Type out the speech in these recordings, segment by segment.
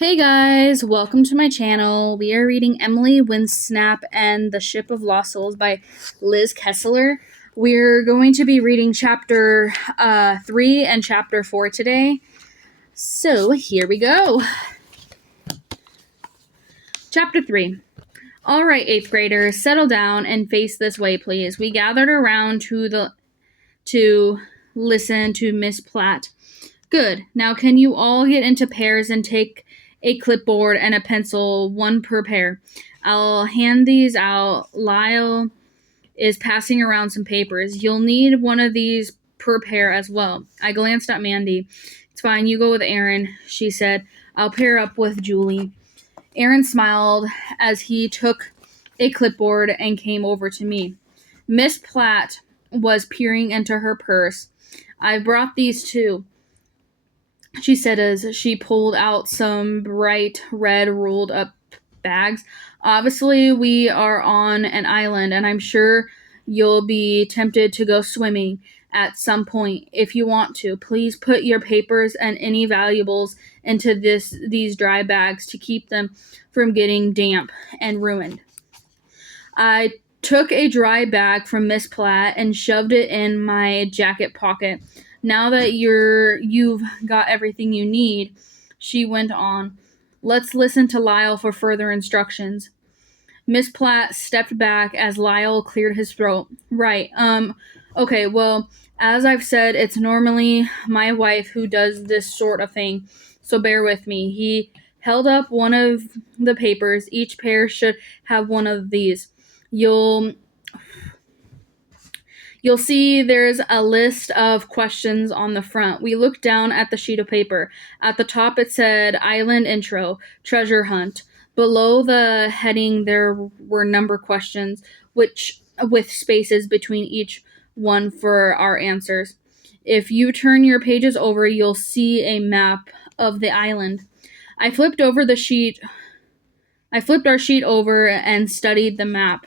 Hey guys, welcome to my channel. We are reading Emily Windsnap and the Ship of Lost Souls by Liz Kessler. We're going to be reading chapter 3 and chapter 4 today. So here we go. Chapter 3. All right, 8th graders, settle down and face this way, please. We gathered around to listen to Miss Platt. Good. Now can you all get into pairs and take a clipboard and a pencil, one per pair. I'll hand these out. Lyle is passing around some papers. You'll need one of these per pair as well. I glanced at Mandy. It's fine, you go with Aaron, she said. I'll pair up with Julie. Aaron smiled as he took a clipboard and came over to me. Miss Platt was peering into her purse. I brought these too, she said as she pulled out some bright red rolled up bags. Obviously, we are on an island, and I'm sure you'll be tempted to go swimming at some point. If you want to, please put your papers and any valuables into these dry bags to keep them from getting damp and ruined. I took a dry bag from Miss Platt and shoved it in my jacket pocket. Now that you've got everything you need, she went on. Let's listen to Lyle for further instructions. Miss Platt stepped back as Lyle cleared his throat. Right, okay, well, as I've said, it's normally my wife who does this sort of thing, so bear with me. He held up one of the papers. Each pair should have one of these. You'll see there's a list of questions on the front. We looked down at the sheet of paper. At the top it said Island Intro, Treasure Hunt. Below the heading there were number questions, which with spaces between each one for our answers. If you turn your pages over, you'll see a map of the island. I flipped our sheet over and studied the map.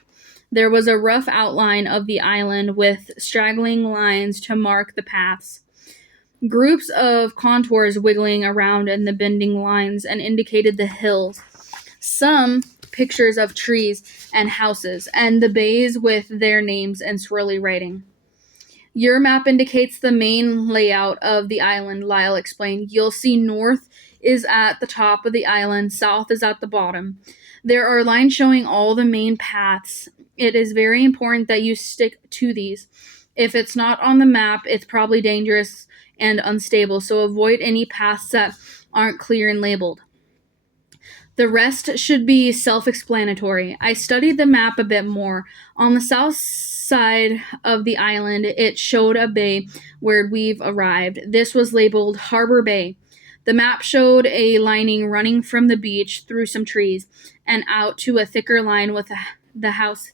There was a rough outline of the island with straggling lines to mark the paths. Groups of contours wiggling around in the bending lines and indicated the hills. Some pictures of trees and houses, and the bays with their names and swirly writing. Your map indicates the main layout of the island, Lyle explained. You'll see north is at the top of the island, south is at the bottom. There are lines showing all the main paths. It is very important that you stick to these. If it's not on the map, it's probably dangerous and unstable, so avoid any paths that aren't clear and labeled. The rest should be self-explanatory. I studied the map a bit more. On the south side of the island, it showed a bay where we've arrived. This was labeled Harbor Bay. The map showed a lining running from the beach through some trees and out to a thicker line with the houses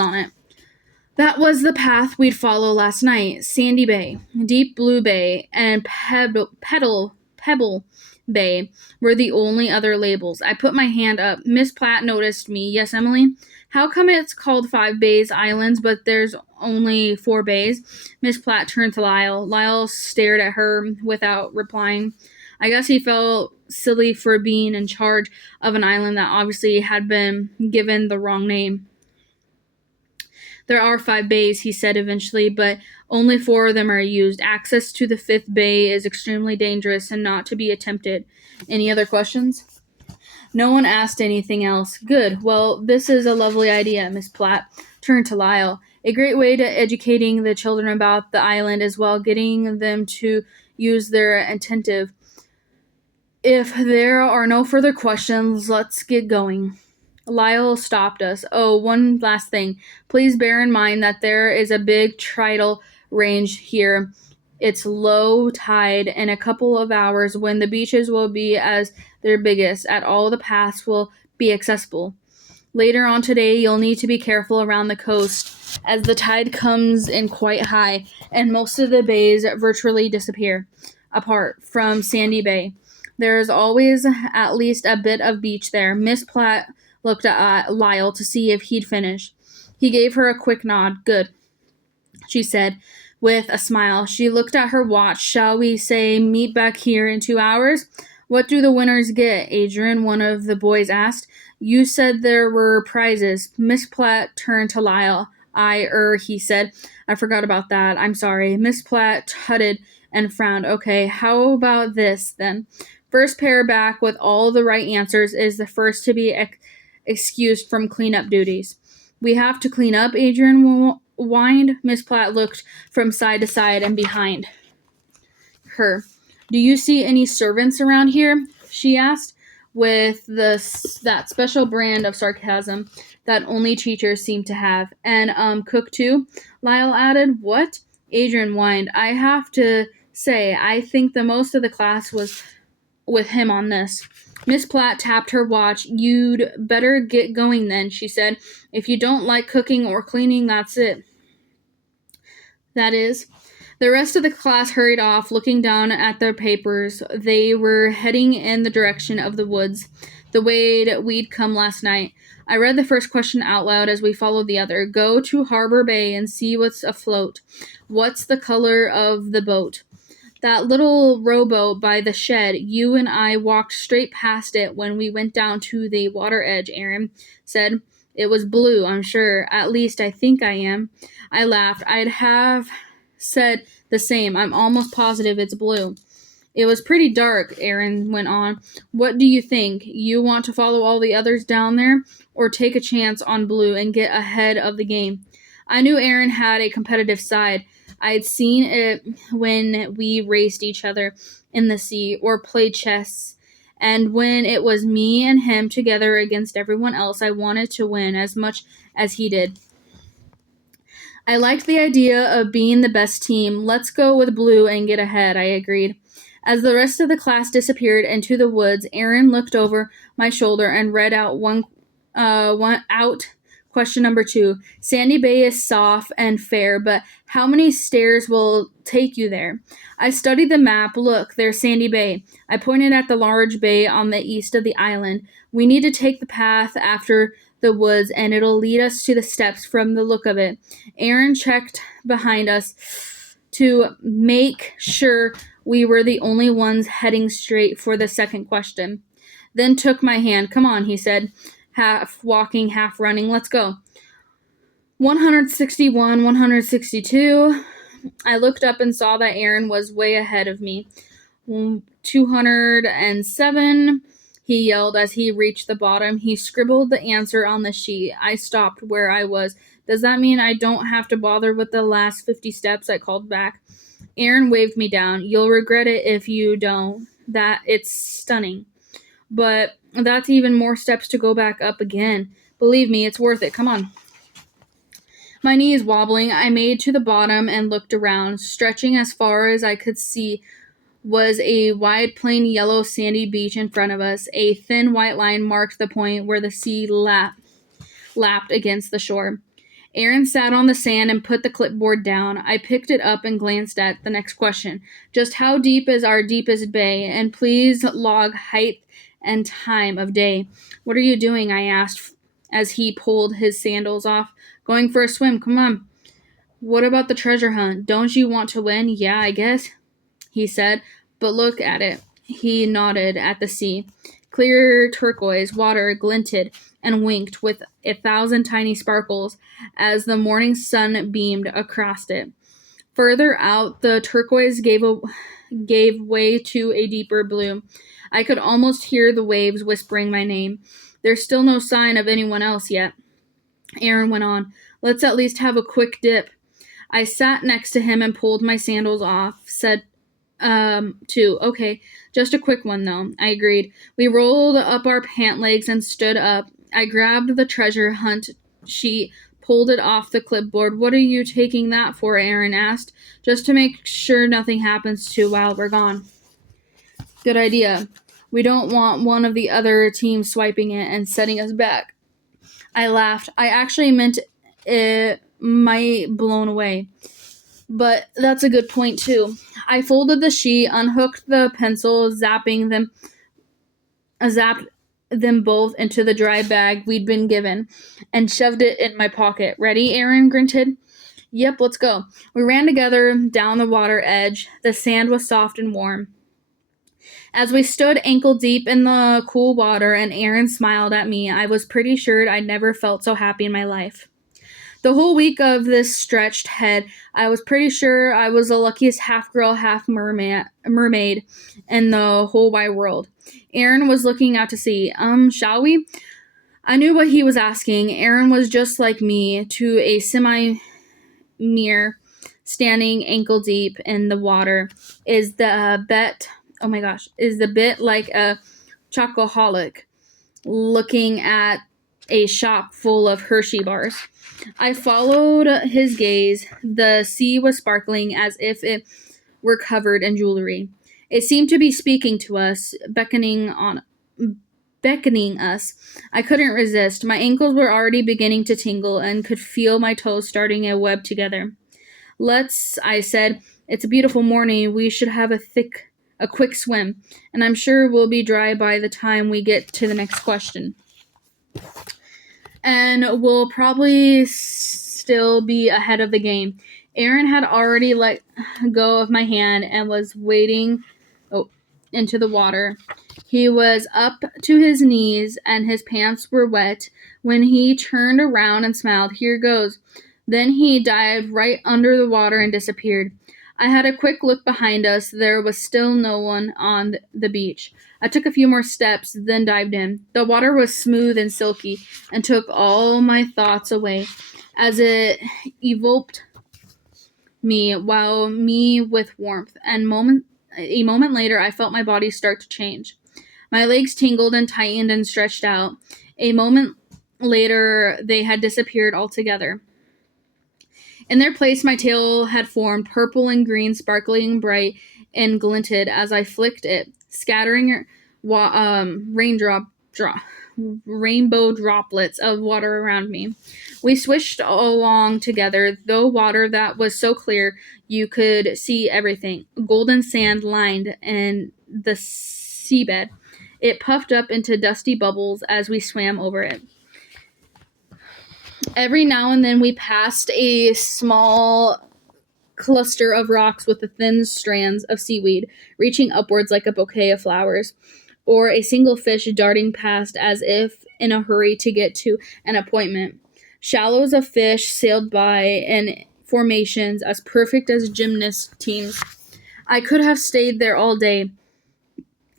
on it. That was the path we'd follow last night. Sandy Bay, Deep Blue Bay, and Pebble Bay were the only other labels. I put my hand up. Miss Platt noticed me. Yes, Emily? How come it's called 5 Bays Islands, but there's only 4 bays? Miss Platt turned to Lyle. Lyle stared at her without replying. I guess he felt silly for being in charge of an island that obviously had been given the wrong name. There are 5 bays, he said eventually, but only 4 of them are used. Access to the 5th bay is extremely dangerous and not to be attempted. Any other questions? No one asked anything else. Good. Well, this is a lovely idea, Miss Platt turned to Lyle. A great way to educating the children about the island as well, getting them to use their attentive. If there are no further questions, let's get going. Lyle stopped us. Oh, one last thing. Please bear in mind that there is a big tidal range here. It's low tide in a couple of hours when the beaches will be as their biggest, and all the paths will be accessible. Later on today, you'll need to be careful around the coast as the tide comes in quite high and most of the bays virtually disappear apart from Sandy Bay. There is always at least a bit of beach there. Miss Platt looked at Lyle to see if he'd finished. He gave her a quick nod. Good, she said with a smile. She looked at her watch. Shall we say meet back here in 2 hours? What do the winners get, Adrian? One of the boys asked. You said there were prizes. Miss Platt turned to Lyle. He said. I forgot about that. I'm sorry. Miss Platt tutted and frowned. Okay, how about this, then? First pair back with all the right answers is the first to be excused from cleanup duties. We have to clean up, Adrian whined. Miss Platt looked from side to side and behind her. Do you see any servants around here? She asked, with that special brand of sarcasm that only teachers seem to have. And cook too? Lyle added. What? Adrian whined. I have to say, I think the most of the class was with him on this. Miss Platt tapped her watch. You'd better get going then, she said. If you don't like cooking or cleaning, that's it. That is. The rest of the class hurried off, looking down at their papers. They were heading in the direction of the woods, the way we'd come last night. I read the first question out loud as we followed the other. Go to Harbor Bay and see what's afloat. What's the color of the boat? That little rowboat by the shed. You and I walked straight past it when we went down to the water edge, Aaron said. It was blue, I'm sure. At least I think I am. I laughed. I'd have said the same. I'm almost positive it's blue. It was pretty dark, Aaron went on. What do you think? You want to follow all the others down there, or take a chance on blue and get ahead of the game? I knew Aaron had a competitive side. I'd seen it when we raced each other in the sea or played chess. And when it was me and him together against everyone else, I wanted to win as much as he did. I liked the idea of being the best team. Let's go with blue and get ahead, I agreed. As the rest of the class disappeared into the woods, Aaron looked over my shoulder and read out question number 2. Sandy Bay is soft and fair, but how many stairs will take you there? I studied the map. Look, there's Sandy Bay. I pointed at the large bay on the east of the island. We need to take the path after the woods, and it'll lead us to the steps from the look of it. Aaron checked behind us to make sure we were the only ones heading straight for the second question. Then took my hand. Come on, he said, half walking, half running. Let's go. 161, 162. I looked up and saw that Aaron was way ahead of me. 207, he yelled as he reached the bottom. He scribbled the answer on the sheet. I stopped where I was. Does that mean I don't have to bother with the last 50 steps? I called back. Aaron waved me down. You'll regret it if you don't. That it's stunning. But that's even more steps to go back up again. Believe me, it's worth it. Come on. My knees wobbling, I made to the bottom and looked around. Stretching as far as I could see was a wide, plain, yellow, sandy beach in front of us. A thin white line marked the point where the sea lapped against the shore. Aaron sat on the sand and put the clipboard down. I picked it up and glanced at the next question. Just how deep is our deepest bay? And please log height and time of day. What are you doing? I asked as he pulled his sandals off. Going for a swim. Come on. What about the treasure hunt? Don't you want to win? Yeah, I guess, he said. But look at it. He nodded at the sea. Clear turquoise water glinted and winked with 1,000 tiny sparkles as the morning sun beamed across it. Further out, the turquoise gave way to a deeper blue. I could almost hear the waves whispering my name. There's still no sign of anyone else yet. Aaron went on. Let's at least have a quick dip. I sat next to him and pulled my sandals off. Said, too. Okay, just a quick one, though. I agreed. We rolled up our pant legs and stood up. I grabbed the treasure hunt sheet, pulled it off the clipboard. What are you taking that for? Aaron asked. Just to make sure nothing happens to while we're gone. Good idea. We don't want one of the other teams swiping it and setting us back. I laughed. I actually meant it might blown away. But that's a good point, too. I folded the sheet, unhooked the pencil, zapped them both into the dry bag we'd been given, and shoved it in my pocket. Ready? Aaron grunted. Yep, let's go. We ran together down the water edge. The sand was soft and warm. As we stood ankle deep in the cool water and Aaron smiled at me, I was pretty sure I'd never felt so happy in my life. The whole week of this stretched head, I was pretty sure I was the luckiest half girl, half mermaid in the whole wide world. Aaron was looking out to sea. Shall we? I knew what he was asking. Aaron was just like me, to a semi-mere, standing ankle deep in the water. Is the bit like a chocoholic looking at a shop full of Hershey bars. I followed his gaze. The sea was sparkling as if it were covered in jewelry. It seemed to be speaking to us, beckoning us. I couldn't resist. My ankles were already beginning to tingle and could feel my toes starting a web together. Let's, I said. It's a beautiful morning. We should have a quick swim, and I'm sure we'll be dry by the time we get to the next question. And we'll probably still be ahead of the game. Aaron had already let go of my hand and was wading into the water. He was up to his knees and his pants were wet when he turned around and smiled. Here goes. Then he dived right under the water and disappeared. I had a quick look behind us. There was still no one on the beach. I took a few more steps, then dived in. The water was smooth and silky and took all my thoughts away as it enveloped me with warmth. And a moment later, I felt my body start to change. My legs tingled and tightened and stretched out. A moment later, they had disappeared altogether. In their place, my tail had formed, purple and green, sparkling bright, and glinted as I flicked it, scattering rainbow droplets of water around me. We swished along together, though water that was so clear you could see everything. Golden sand lined and the seabed. It puffed up into dusty bubbles as we swam over it. Every now and then we passed a small cluster of rocks with the thin strands of seaweed reaching upwards like a bouquet of flowers, or a single fish darting past as if in a hurry to get to an appointment. Shallows of fish sailed by in formations as perfect as gymnast teams. I could have stayed there all day,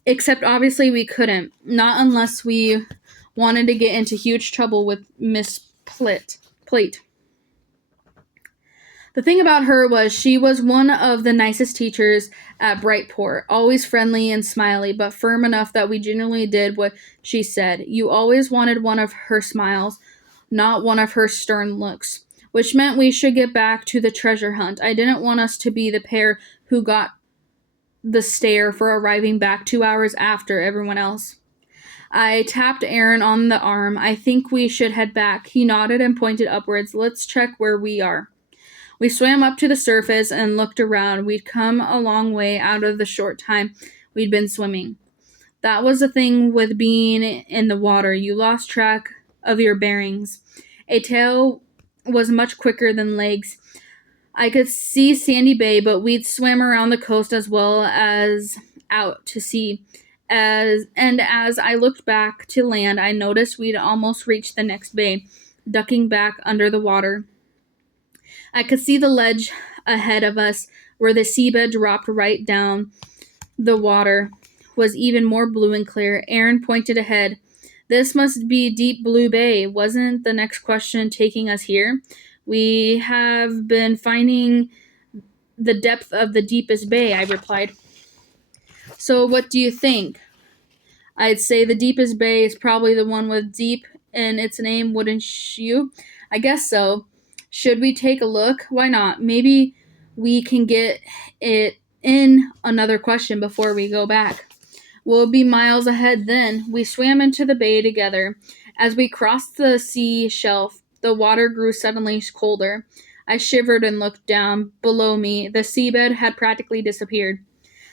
except obviously we couldn't, not unless we wanted to get into huge trouble with Miss Plate. The thing about her was she was one of the nicest teachers at Brightport, always friendly and smiley, but firm enough that we genuinely did what she said. You always wanted one of her smiles, not one of her stern looks, which meant we should get back to the treasure hunt. I didn't want us to be the pair who got the stare for arriving back 2 hours after everyone else. I tapped Aaron on the arm. I think we should head back. He nodded and pointed upwards. Let's check where we are. We swam up to the surface and looked around. We'd come a long way out of the short time we'd been swimming. That was the thing with being in the water. You lost track of your bearings. A tail was much quicker than legs. I could see Sandy Bay, but we'd swam around the coast as well as out to sea. As I looked back to land, I noticed we'd almost reached the next bay, ducking back under the water. I could see the ledge ahead of us where the seabed dropped right down. The water was even more blue and clear. Aaron pointed ahead. This must be Deep Blue Bay. Wasn't the next question taking us here? We have been finding the depth of the deepest bay, I replied. So what do you think? I'd say the deepest bay is probably the one with deep in its name, wouldn't you? I guess so. Should we take a look? Why not? Maybe we can get it in another question before we go back. We'll be miles ahead then. We swam into the bay together. As we crossed the sea shelf, the water grew suddenly colder. I shivered and looked down. Below me, the seabed had practically disappeared.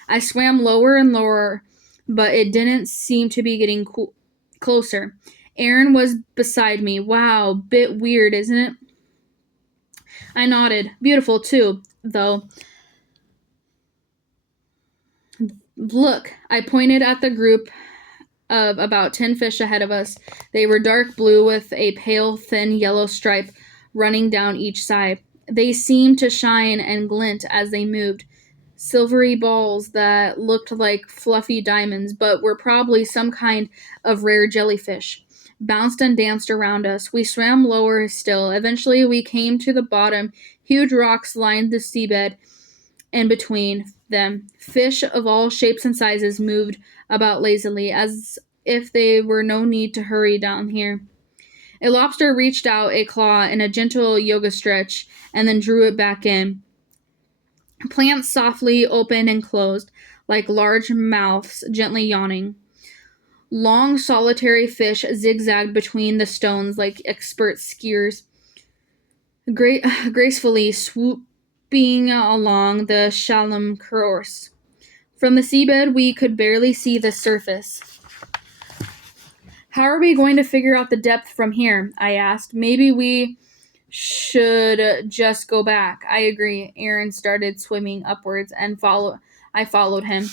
I swam lower and lower, but it didn't seem to be getting closer. Aaron was beside me. Wow, bit weird, isn't it? I nodded. Beautiful, too, though. Look, I pointed at the group of about 10 fish ahead of us. They were dark blue with a pale, thin yellow stripe running down each side. They seemed to shine and glint as they moved, silvery balls that looked like fluffy diamonds, but were probably some kind of rare jellyfish. Bounced and danced around us. We swam lower still. Eventually, we came to the bottom. Huge rocks lined the seabed, and between them, fish of all shapes and sizes moved about lazily, as if there were no need to hurry down here. A lobster reached out a claw in a gentle yoga stretch and then drew it back in. Plants softly opened and closed, like large mouths gently yawning. Long, solitary fish zigzagged between the stones like expert skiers, gracefully swooping along the shallow course. From the seabed, we could barely see the surface. How are we going to figure out the depth from here? I asked. Maybe we should just go back. I agree. Aaron started swimming upwards, and I followed him.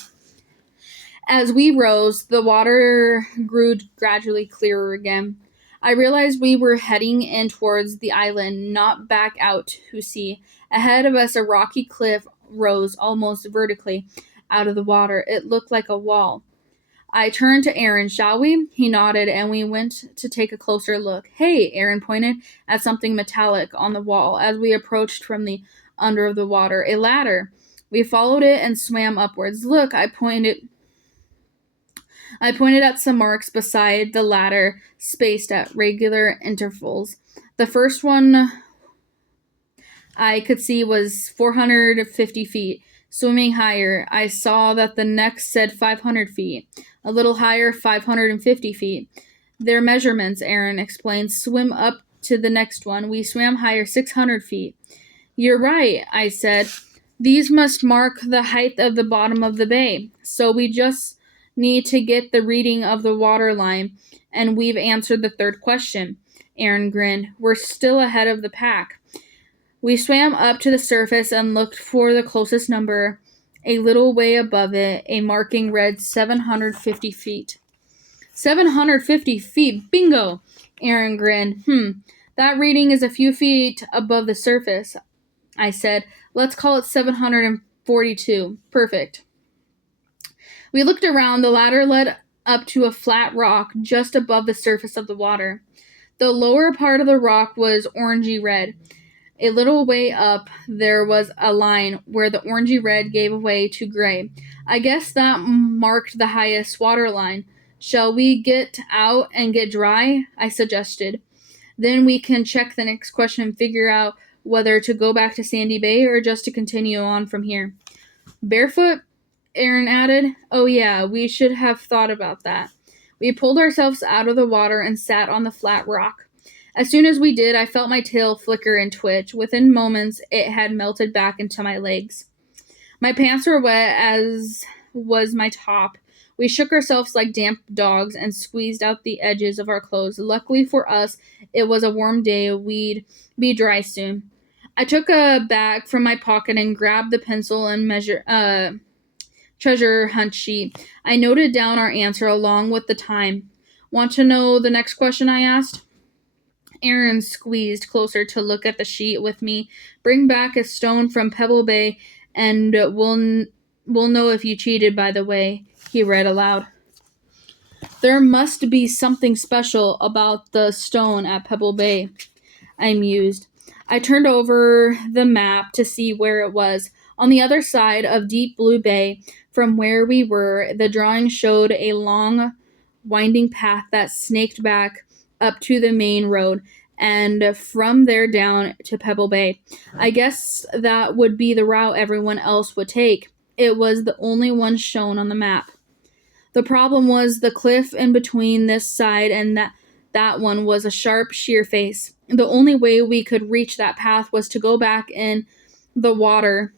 As we rose, the water grew gradually clearer again. I realized we were heading in towards the island, not back out to sea. Ahead of us, a rocky cliff rose almost vertically out of the water. It looked like a wall. I turned to Aaron. Shall we? He nodded, and we went to take a closer look. Hey, Aaron pointed at something metallic on the wall as we approached from the under of the water. A ladder. We followed it and swam upwards. Look, I pointed at some marks beside the ladder, spaced at regular intervals. The first one I could see was 450 feet. Swimming higher, I saw that the next said 500 feet. A little higher, 550 feet. Their measurements, Aaron explained. Swim up to the next one. We swam higher, 600 feet. You're right, I said. These must mark the height of the bottom of the bay. So we just need to get the reading of the water line, and we've answered the third question. Aaron grinned. We're still ahead of the pack. We swam up to the surface and looked for the closest number. A little way above it, a marking read 750 feet. 750 feet! Bingo! Aaron grinned. That reading is a few feet above the surface, I said. Let's call it 742. Perfect. We looked around. The ladder led up to a flat rock just above the surface of the water. The lower part of the rock was orangey red. A little way up, there was a line where the orangey red gave way to gray. I guess that marked the highest water line. Shall we get out and get dry? I suggested. Then we can check the next question and figure out whether to go back to Sandy Bay or just to continue on from here. Barefoot? Aaron added. Oh yeah, we should have thought about that. We pulled ourselves out of the water and sat on the flat rock. As soon as we did, I felt my tail flicker and twitch. Within moments, it had melted back into my legs. My pants were wet, as was my top. We shook ourselves like damp dogs and squeezed out the edges of our clothes. Luckily for us, it was a warm day. We'd be dry soon. I took a bag from my pocket and grabbed the pencil and treasure hunt sheet. I noted down our answer along with the time. Want to know the next question? I asked. Aaron squeezed closer to look at the sheet with me. Bring back a stone from Pebble Bay, and we'll know if you cheated, by the way, he read aloud. There must be something special about the stone at Pebble Bay, I mused. I turned over the map to see where it was. On the other side of Deep Blue Bay, from where we were, the drawing showed a long, winding path that snaked back up to the main road, and from there down to Pebble Bay. I guess that would be the route everyone else would take. It was the only one shown on the map. The problem was the cliff in between this side and that one was a sharp, sheer face. The only way we could reach that path was to go back in the water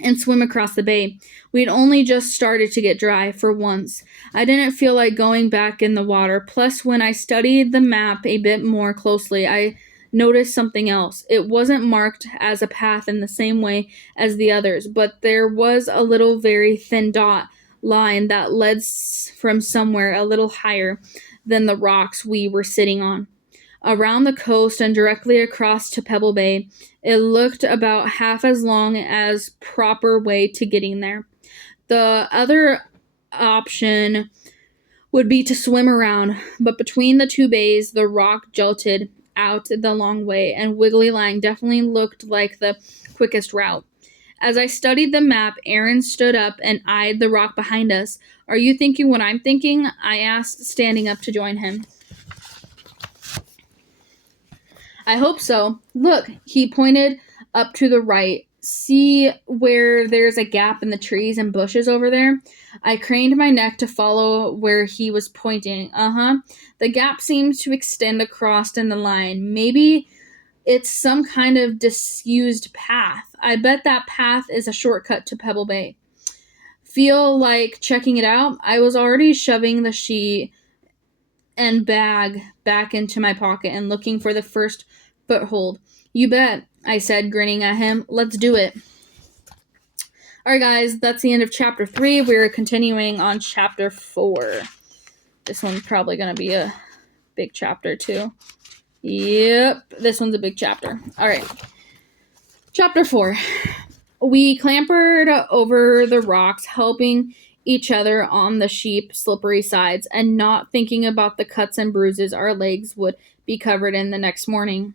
and swim across the bay. We'd only just started to get dry for once. I didn't feel like going back in the water. Plus, when I studied the map a bit more closely, I noticed something else. It wasn't marked as a path in the same way as the others, but there was a little very thin dot line that led from somewhere a little higher than the rocks we were sitting on. Around the coast and directly across to Pebble Bay, it looked about half as long as proper way to getting there. The other option would be to swim around, but between the two bays, the rock jolted out the long way, and Wiggly Line definitely looked like the quickest route. As I studied the map, Aaron stood up and eyed the rock behind us. Are you thinking what I'm thinking? I asked, standing up to join him. I hope so. Look, he pointed up to the right. See where there's a gap in the trees and bushes over there? I craned my neck to follow where he was pointing. The gap seems to extend across in the line. Maybe it's some kind of disused path. I bet that path is a shortcut to Pebble Bay. Feel like checking it out? I was already shoving the sheet and bag back into my pocket and looking for the first foothold. You bet, I said, grinning at him. Let's do it. Alright guys, that's the end of chapter 3. We're continuing on chapter 4. This one's probably going to be a big chapter too. Yep, this one's a big chapter. Alright. Chapter 4. We clambered over the rocks, helping each other on the steep, slippery sides, and not thinking about the cuts and bruises our legs would be covered in the next morning.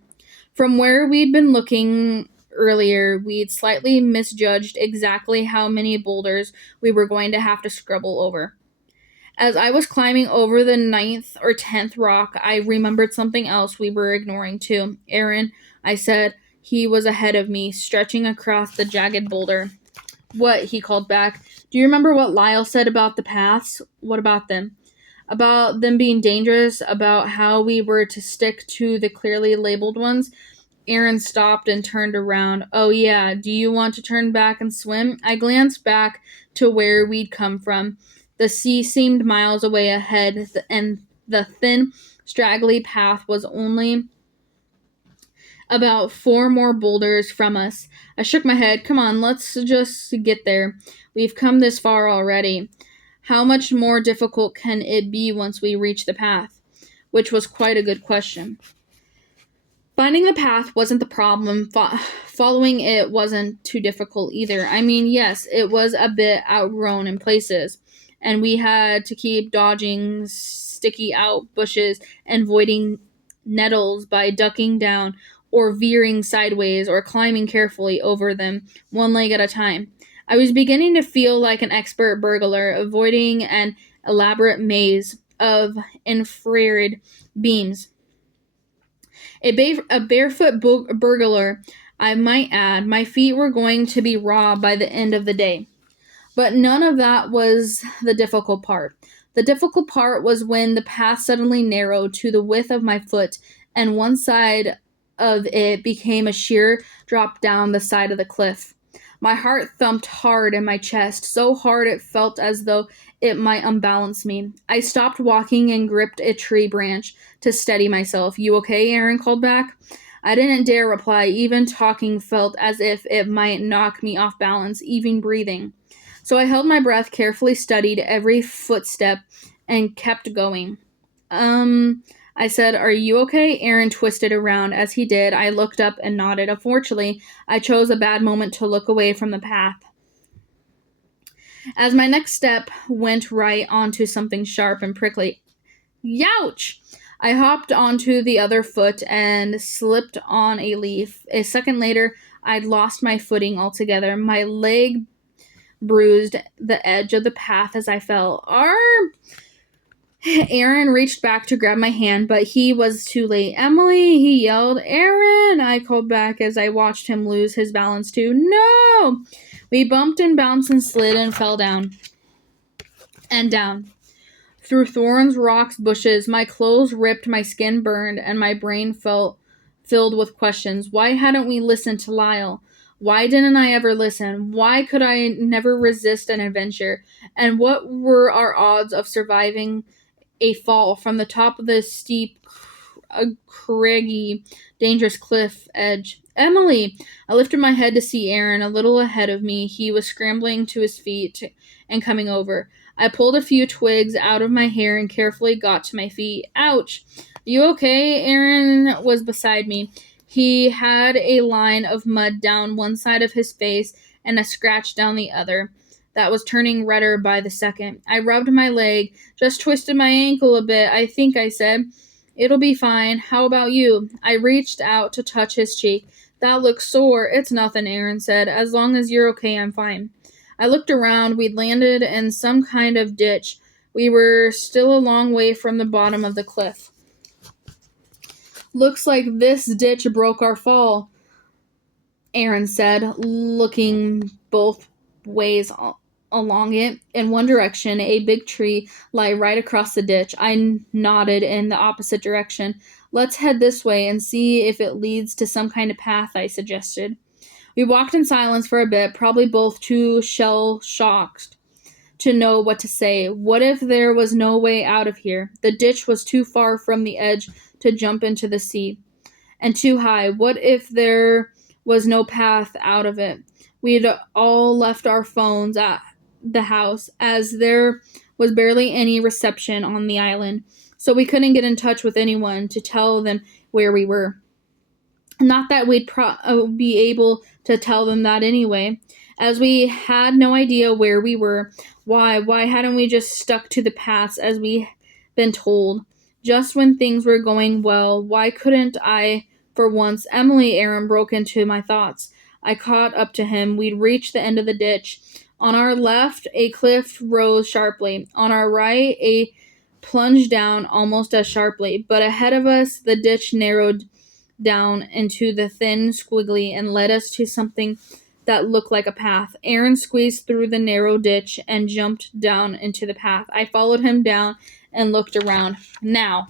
From where we'd been looking earlier, we'd slightly misjudged exactly how many boulders we were going to have to scrabble over. As I was climbing over the 9th or 10th rock, I remembered something else we were ignoring too. Aaron, I said. He was ahead of me, stretching across the jagged boulder. What? He called back. Do you remember what Lyle said about the paths? What about them? About them being dangerous, about how we were to stick to the clearly labeled ones? Aaron stopped and turned around. Oh yeah, do you want to turn back and swim? I glanced back to where we'd come from. The sea seemed miles away ahead, and the thin, straggly path was only about 4 more boulders from us. I shook my head. Come on, let's just get there. We've come this far already. How much more difficult can it be once we reach the path? Which was quite a good question. Finding the path wasn't the problem. Following it wasn't too difficult either. I mean, yes, it was a bit outgrown in places, and we had to keep dodging sticky out bushes and avoiding nettles by ducking down or veering sideways or climbing carefully over them, one leg at a time. I was beginning to feel like an expert burglar, avoiding an elaborate maze of infrared beams. A barefoot burglar, I might add. My feet were going to be raw by the end of the day. But none of that was the difficult part. The difficult part was when the path suddenly narrowed to the width of my foot, and one side of it became a sheer drop down the side of the cliff. My heart thumped hard in my chest, so hard it felt as though it might unbalance me. I stopped walking and gripped a tree branch to steady myself. You okay? Aaron called back. I didn't dare reply. Even talking felt as if it might knock me off balance, even breathing. So I held my breath, carefully studied every footstep, and kept going. I said, are you okay? Aaron twisted around. As he did, I looked up and nodded. Unfortunately, I chose a bad moment to look away from the path, as my next step went right onto something sharp and prickly. Youch! I hopped onto the other foot and slipped on a leaf. A second later, I'd lost my footing altogether. My leg bruised the edge of the path as I fell. Aaron reached back to grab my hand, but he was too late. Emily, he yelled. Aaron, I called back as I watched him lose his balance too. No! We bumped and bounced and slid and fell down. And down. Through thorns, rocks, bushes. My clothes ripped, my skin burned, and my brain felt filled with questions. Why hadn't we listened to Lyle? Why didn't I ever listen? Why could I never resist an adventure? And what were our odds of surviving a fall from the top of the steep a craggy, dangerous cliff edge. Emily! I lifted my head to see Aaron a little ahead of me. He was scrambling to his feet and coming over. I pulled a few twigs out of my hair and carefully got to my feet. Ouch! You okay? Aaron was beside me. He had a line of mud down one side of his face and a scratch down the other that was turning redder by the second. I rubbed my leg, just twisted my ankle a bit, I think I said. It'll be fine. How about you? I reached out to touch his cheek. That looks sore. It's nothing, Aaron said. As long as you're okay, I'm fine. I looked around. We'd landed in some kind of ditch. We were still a long way from the bottom of the cliff. Looks like this ditch broke our fall, Aaron said, looking both ways along it. In one direction, a big tree lay right across the ditch. I nodded in the opposite direction. Let's head this way and see if it leads to some kind of path, I suggested. We walked in silence for a bit, probably both too shell-shocked to know what to say. What if there was no way out of here? The ditch was too far from the edge to jump into the sea, and too high. What if there was no path out of it? We'd all left our phones at the house, as there was barely any reception on the island, so we couldn't get in touch with anyone to tell them where we were. Not that we'd be able to tell them that anyway, as we had no idea where we were. Why hadn't we just stuck to the paths as we been told? Just when things were going well, why couldn't I, for once? Emily, Aaron broke into my thoughts. I caught up to him. We'd reached the end of the ditch. On our left, a cliff rose sharply. On our right, a plunge down almost as sharply. But ahead of us, the ditch narrowed down into the thin squiggly and led us to something that looked like a path. Aaron squeezed through the narrow ditch and jumped down into the path. I followed him down and looked around. Now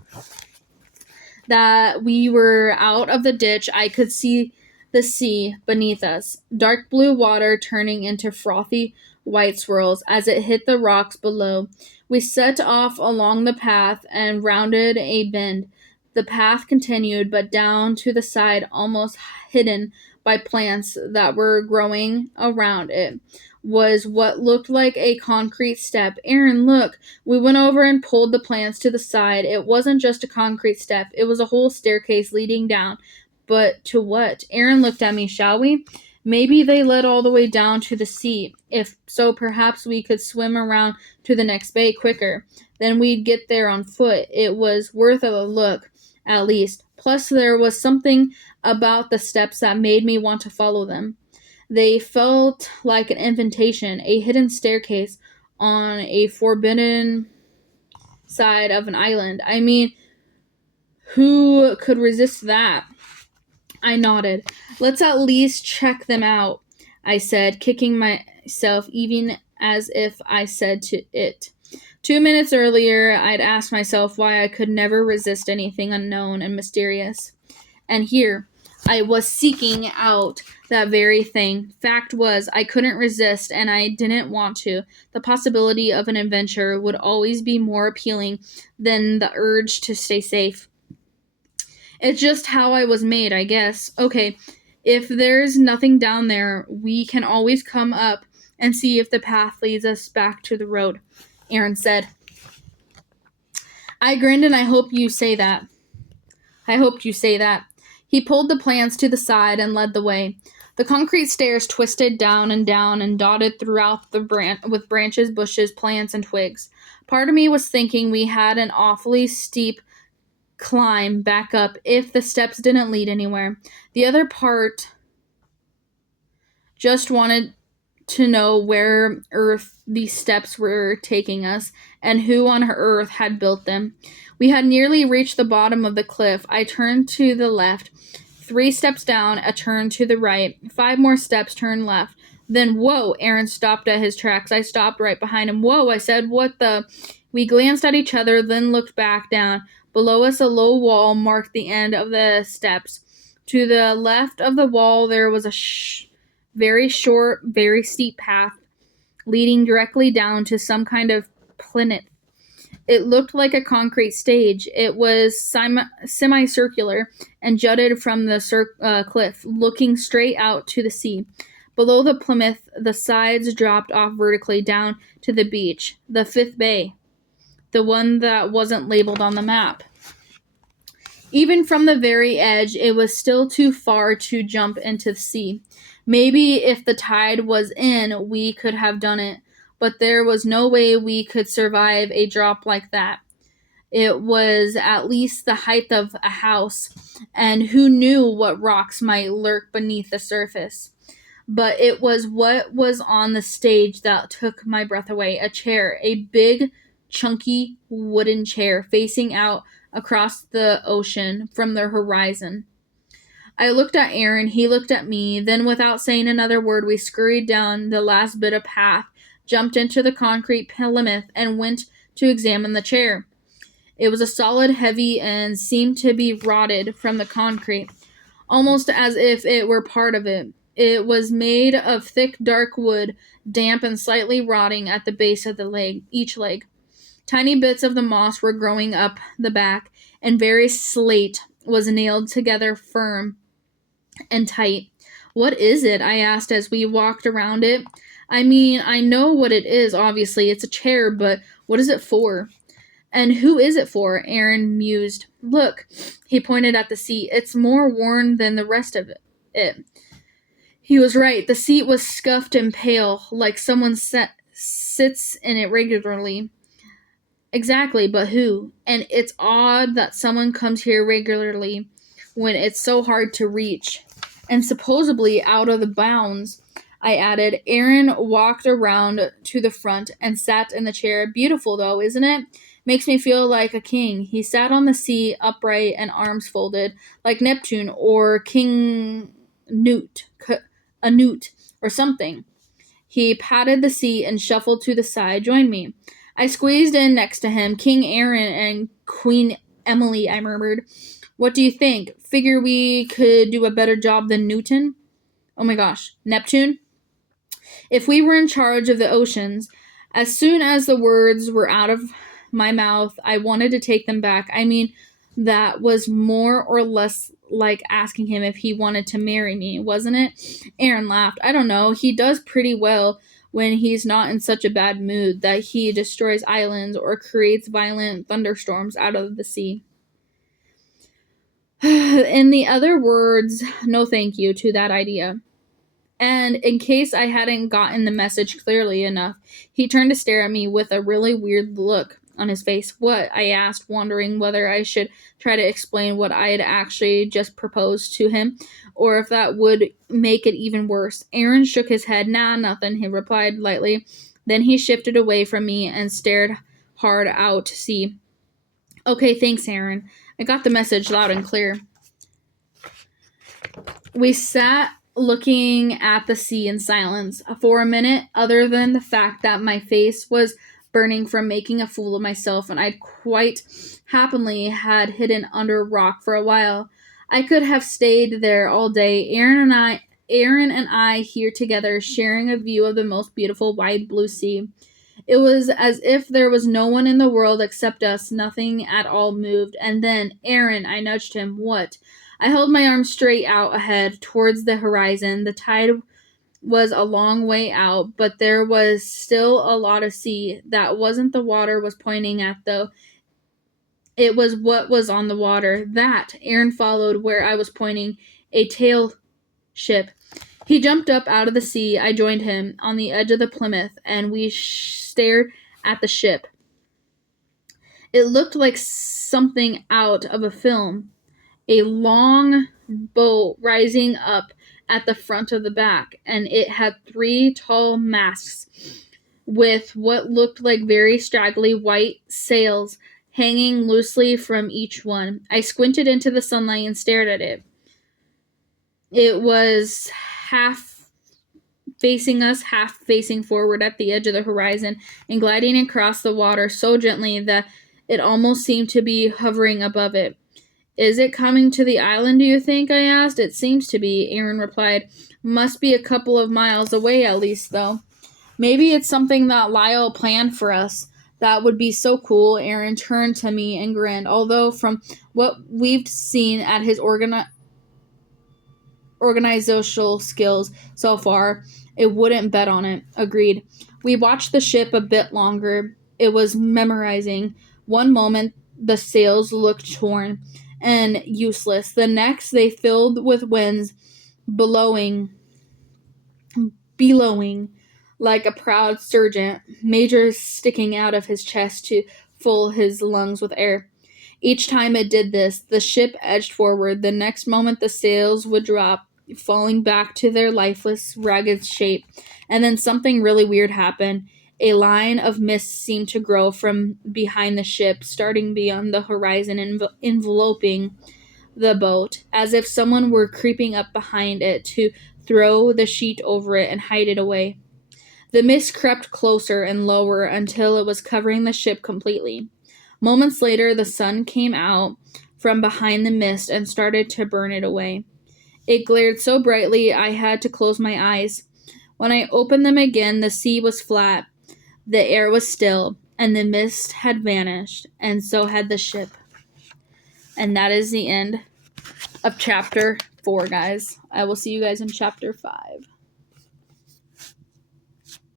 that we were out of the ditch, I could see the sea beneath us, dark blue water turning into frothy white swirls as it hit the rocks below. We set off along the path and rounded a bend. The path continued, but down to the side, almost hidden by plants that were growing around it, was what looked like a concrete step. Aaron, look! We went over and pulled the plants to the side. It wasn't just a concrete step. It was a whole staircase leading down. But to what? Aaron looked at me. Shall we? Maybe they led all the way down to the sea. If so, perhaps we could swim around to the next bay quicker. Then we'd get there on foot. It was worth a look, at least. Plus, there was something about the steps that made me want to follow them. They felt like an invitation, a hidden staircase on a forbidden side of an island. I mean, who could resist that? I nodded. Let's at least check them out, I said, kicking myself even as if I said to it. 2 minutes earlier, I'd asked myself why I could never resist anything unknown and mysterious. And here, I was seeking out that very thing. Fact was, I couldn't resist, and I didn't want to. The possibility of an adventure would always be more appealing than the urge to stay safe. It's just how I was made, I guess. Okay, if there's nothing down there, we can always come up and see if the path leads us back to the road, Aaron said. I grinned, and I hoped you say that. He pulled the plants to the side and led the way. The concrete stairs twisted down and dotted throughout with branches, bushes, plants, and twigs. Part of me was thinking we had an awfully steep climb back up if the steps didn't lead anywhere. The other part just wanted to know where earth these steps were taking us and who on earth had built them. We had nearly reached the bottom of the cliff. I turned to the left. 3 steps down, a turn to the right. 5 more steps, turn left. Then, whoa, Aaron stopped at his tracks. I stopped right behind him. Whoa, I said, what the? We glanced at each other, then looked back down. Below us, a low wall marked the end of the steps. To the left of the wall, there was a very short, very steep path leading directly down to some kind of plinth. It looked like a concrete stage. It was semicircular and jutted from the cliff, looking straight out to the sea. Below the Plymouth, the sides dropped off vertically down to the beach, the fifth bay, the one that wasn't labeled on the map. Even from the very edge, it was still too far to jump into the sea. Maybe if the tide was in, we could have done it, but there was no way we could survive a drop like that. It was at least the height of a house, and who knew what rocks might lurk beneath the surface. But it was what was on the stage that took my breath away. A chair, a big, chunky wooden chair facing out across the ocean from the horizon. I looked at Aaron, he looked at me, then without saying another word, we scurried down the last bit of path, jumped into the concrete Plymouth, and went to examine the chair. It was a solid, heavy, and seemed to be rotted from the concrete, almost as if it were part of it. It was made of thick, dark wood, damp and slightly rotting at the base of each leg. Tiny bits of the moss were growing up the back, and very slate was nailed together firm and tight. "What is it?" I asked as we walked around it. "I mean, I know what it is, obviously. It's a chair, but what is it for?" "And who is it for?" Aaron mused. "Look," he pointed at the seat. "It's more worn than the rest of it." He was right. The seat was scuffed and pale, like someone sits in it regularly. "Exactly, but who? And it's odd that someone comes here regularly when it's so hard to reach. And supposedly out of the bounds," I added. Aaron walked around to the front and sat in the chair. "Beautiful, though, isn't it? Makes me feel like a king." He sat on the seat, upright and arms folded, like Neptune or King Newt, a newt or something. He patted the seat and shuffled to the side. "Join me." I squeezed in next to him. "King Aaron and Queen Emily," I murmured. "What do you think? Figure we could do a better job than Newton? Oh my gosh, Neptune? If we were in charge of the oceans." As soon as the words were out of my mouth, I wanted to take them back. I mean, that was more or less like asking him if he wanted to marry me, wasn't it? Aaron laughed. "I don't know. He does pretty well when he's not in such a bad mood that he destroys islands or creates violent thunderstorms out of the sea." In the other words, no thank you to that idea. And in case I hadn't gotten the message clearly enough, he turned to stare at me with a really weird look on his face. "What?" I asked, wondering whether I should try to explain what I had actually just proposed to him, or if that would make it even worse. Aaron shook his head. "Nah, nothing," he replied lightly. Then he shifted away from me and stared hard out to sea. "Okay, thanks, Aaron. I got the message loud and clear." We sat looking at the sea in silence for a minute, other than the fact that my face was burning from making a fool of myself, and I'd quite happily had hidden under a rock for a while. I could have stayed there all day, Aaron and I here together, sharing a view of the most beautiful wide blue sea. It was as if there was no one in the world except us. Nothing at all moved. And then, "Aaron," I nudged him. "What?" I held my arm straight out ahead, towards the horizon. The tide was a long way out, but there was still a lot of sea. That wasn't the water was pointing at, though. It was what was on the water. That. Aaron followed where I was pointing. A tail ship. He jumped up out of the sea. I joined him on the edge of the Plymouth, and we stared at the ship. It looked like something out of a film. A long boat rising up at the front of the back, and it had 3 tall masts with what looked like very straggly white sails hanging loosely from each one. I squinted into the sunlight and stared at it. It was half facing us, half facing forward at the edge of the horizon, and gliding across the water so gently that it almost seemed to be hovering above it. "Is it coming to the island, do you think?" I asked. "It seems to be," Aaron replied. "Must be a couple of miles away at least, though. Maybe it's something that Lyle planned for us. That would be so cool. Aaron turned to me and grinned. Although from what we've seen at his organizational skills so far, it wouldn't bet on it. Agreed. We watched the ship a bit longer. It was memorizing. One moment, the sails looked torn and useless. The next, they filled with winds, bellowing like a proud sergeant major sticking out of his chest to fill his lungs with air. Each time it did this, the ship edged forward. The next moment, the sails would drop, falling back to their lifeless, ragged shape. And then something really weird happened. A line of mist seemed to grow from behind the ship, starting beyond the horizon, enveloping the boat, as if someone were creeping up behind it to throw the sheet over it and hide it away. The mist crept closer and lower until it was covering the ship completely. Moments later, the sun came out from behind the mist and started to burn it away. It glared so brightly I had to close my eyes. When I opened them again, the sea was flat, the air was still, and the mist had vanished, and so had the ship. And that is the end of chapter 4, guys. I will see you guys in chapter 5.